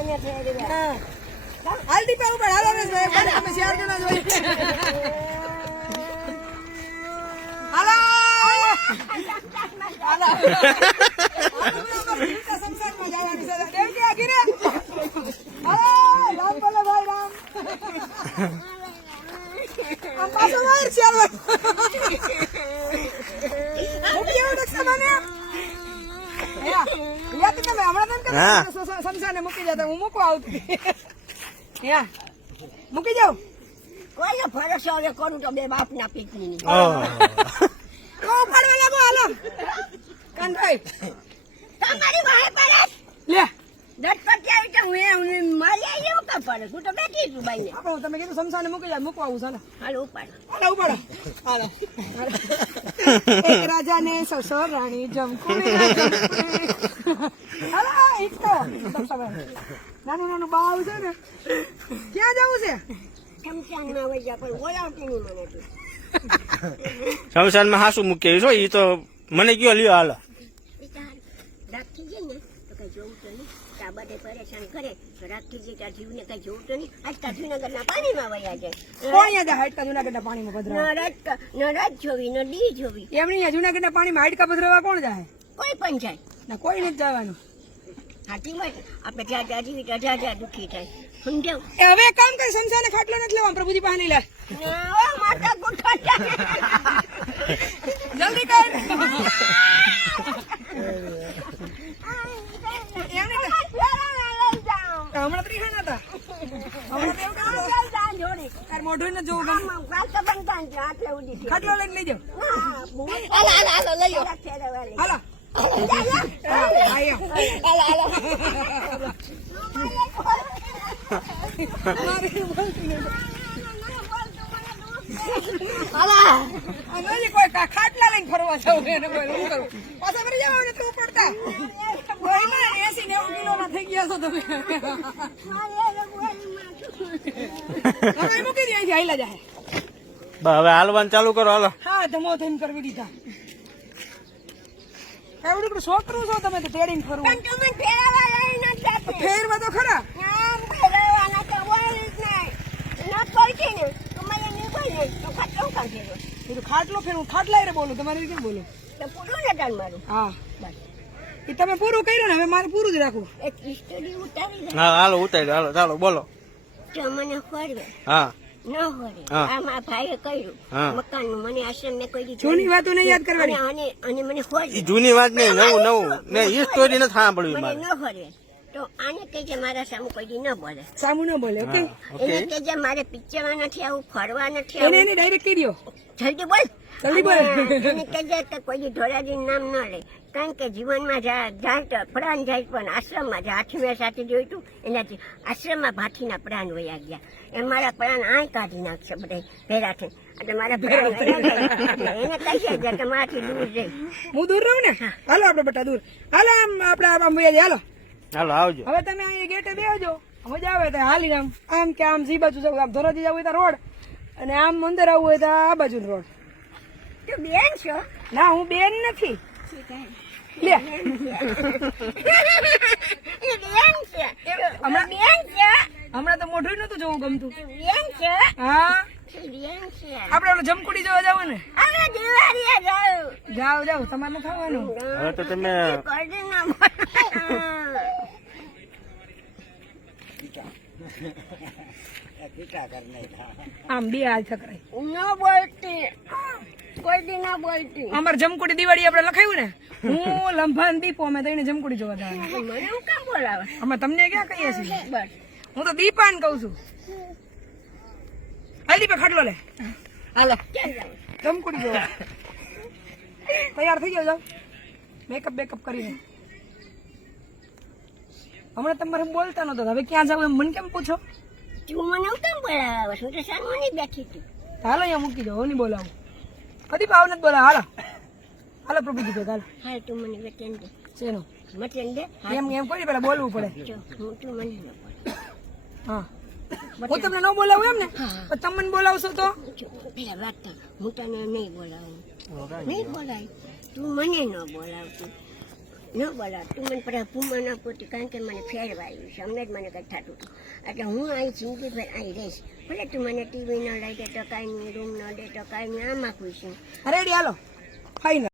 એને ફેરવ્યા. હા. હાલ દીપા ઉપર હાલો ને સાહેબ ખાલી તમે શેર જણા જોઈએ હાલો હાલો સંસારમાં જવાનું હા. સ- સ- સંસારને મૂકી જતા હું મૂકવા આવતી યા મૂકી જાઉં ભરોસો હવે કરું તો બે બાપના પીકની ઓહ. તો ફરવા લાગો હાલો કંદભાઈ તમારી વાહે પડે લે દટપટ આવી તો હું હું મારી આવી એવું કાં પડે? હું તો બેઠી છું બાઈને. આપણે તમે કીધું સમસાને મૂકી જાય મૂકવા આવું ચાલો હાલ ઉપાડ. હાલો ઉપાડો. હાલો. એક રાજા ને સસર રાણી જમકુડી હાલો એક તો. નાનું નાનું બાવ છે ને. ક્યાં જવું છે? વહી ગયા પણ બોલાવતી નહીં મને તું. શમશાનમાં હાસુ મૂકે છો એ તો મને કયો લ્યો હાલો રાખી જાય ને તો કઈ જોવું તો નહીં બધે પરેશાન કરે. તો રાખી જાય ત્યાં જીવને કઈ જોવું તો નહીં. તા જુનાગઢના પાણીમાં વયા જાય. કોણ અહીંયા જાય હાડકા જુનાગઢના પાણીમાં ન પધરાવા રાત ન રાત જોવી ન જોવી. એમની જુનાગઢના પાણીમાં હાડકા પધરાવા કોણ જાય? કોઈ પણ જાય. ના કોઈ નથી જવાનું. હાથી માં આપણે જ્યાં જ્યાં જીવી ત્યાં જ્યાં જ્યાં દુઃખી થાય. સમજાવ? એ હવે કામ કર સંસારને ખાટલો નથી લેવા પ્રભુજી પાસે લે. માતા ગુઠા જલ્દી કર એમને તો- હમણાં તો રિહાણા હતા હમણાં તો એવું કામ હતું. તાર મોઢું ન જોવું ગમે ખાટલો લઈને લઈ જાઓ. હાલો હા, આયો. આ નથી કોઈ કા- ખાટલા લઈને ફરવા જવું એને? પાછા ફરી જાવ ને તું પડતા કોઈ ના, 80 90 કિલોના થઈ ગયા છો તમે. હવે મૂકી દે અહીંથી આઈલા જાય બસ હવે હાલવાનું ચાલુ કરો હાલો. હા ધમો થઈને કરવી દીધા. એવડું છોકરું છો તમે તો તેડીને ફરવું. ફેરવા તો ખરા. એ તો ખાટલો ફેરવું ખાટલા રે બોલું. તમારી રીતે બોલું. હા. એ તમે પૂરું કર્યું ને હવે મારે પૂરું જ રાખવું. હા હાલો ઉતારી હાલો ચાલો બોલો. મને ફરવે હા. ન ફરે આ મારા ભાઈએ કર્યું. હા. મકાનનું મને આશ્રમ મેં કોઈ દીધું જૂની વાતો ને યાદ કરવાની? અને અને મને ઈ જૂની વાત નહીં નવું નવું. ને એ સ્ટોરી નથી સાંભળવી મને મારે. તો આને કહેજે મારા સામુ કોઈ દી ન બોલે. સામુ ન બોલે ઓકે એને કહેજે મારે પિક્ચરમાં નથી આવું ફરવા નથી એને આવું. એને ડાયરેક્ટ કહી દો જલ્દી બોલ. જલ્દી બોલ. એને કહેજે કે કોઈ દી નામ ન લે કારણ કે જીવનમાં જાય પ્રાણ જાય પણ આશ્રમમાં જાય હાથી સાથે જોયું એનાથી આશ્રમમાં ભાથીના પ્રાણ વયા ગયા. એ મારા પ્રાણ આય કાઢી નાખશે બધા ભેરા થઈ એટલે મારા પ્રાણ વયા ગયા. એટલે એને કહી કે મારાથી દૂર રહી. હું દૂર રહું ને? હાલો આપણે બેટા દૂર. હાલો આમ આપણે આમ વયા જઈએ, હાલો. હાલો આવજો. હવે તમે અહીં ગેટે બેસજો મજા આવે તો હાલી આમ. આમ કે આમ સી બાજુ જવું આમ ધોરાજી જવું હોય તો રોડ અને આમ અંદર આવવું હોય તો આ બાજુ રોડ. તું બેન છો? ના હું બેન નથી. લે. હમણાં- બેન છે? હમણાં તો મોઢું નતું જોવું ગમતું. બેન છે? હા. બેન ઓલો જમકુડી જોવા જવું ને? અમે દિવાળીએ જાઉં. જાવ જાવ તમારે નથી ખાવાનું? હવે તો તમે આમ બે હાલ છકરાય ન બોલતી. કોઈ દી ના બોલતી. અમારે જમકુડી દિવાળી આપણે લખાયું ને? હું લંભાન દીપો અમે તો એને જમકુડી જોવા જવાનું. મને હું કામ બોલાવે? અમે તમને ક્યાં કહીએ છીએ? બસ. હું તો દીપાન કહું છું. હાલ દીપે ખાટલો લે. હાલો. જમકુડી જોવા. તૈયાર થઈ જાવ મેકઅપ બેકઅપ કરીને. હમણાં તમારે હું બોલતા નતો હવે ક્યાં જાવ એમ મને કેમ પૂછો? તું મને કેમ બોલાવે? હું તો સામે બેઠી હતી. હાલો અહીંયા મૂકી દો. નહીં બોલાવું. કદી ભાવ નથી બોલા હાલો. હાલો પ્રભુ દીધો હાલો. હા તું મને વચન દે શેનો? વચન દે એમ એમ કોઈ પેલા બોલવું પડે. હું તું મને હા. હું તમને ન બોલાવું એમ ને તમને તમે મને બોલાવશો તો? પેલા વાત હું તને નહીં બોલાવું. નહીં બોલાય. તું મને ન બોલાવતી. ન બોલા તું મને પેલા ભૂમા ન પૂરતી, કારણ કે મને ફેરવાયું છે. અમને જ મને કંઈ હતું એટલે હું અહીં જિંદગીભર અહીં રહીશ. ભલે તું મને ટીવી ન લઈ દે તો કાંઈ નહીં રૂમ ન દે, તો કાંઈ નહીં, આમાં ખુશ છું. અરે હાલો ફાઈનલ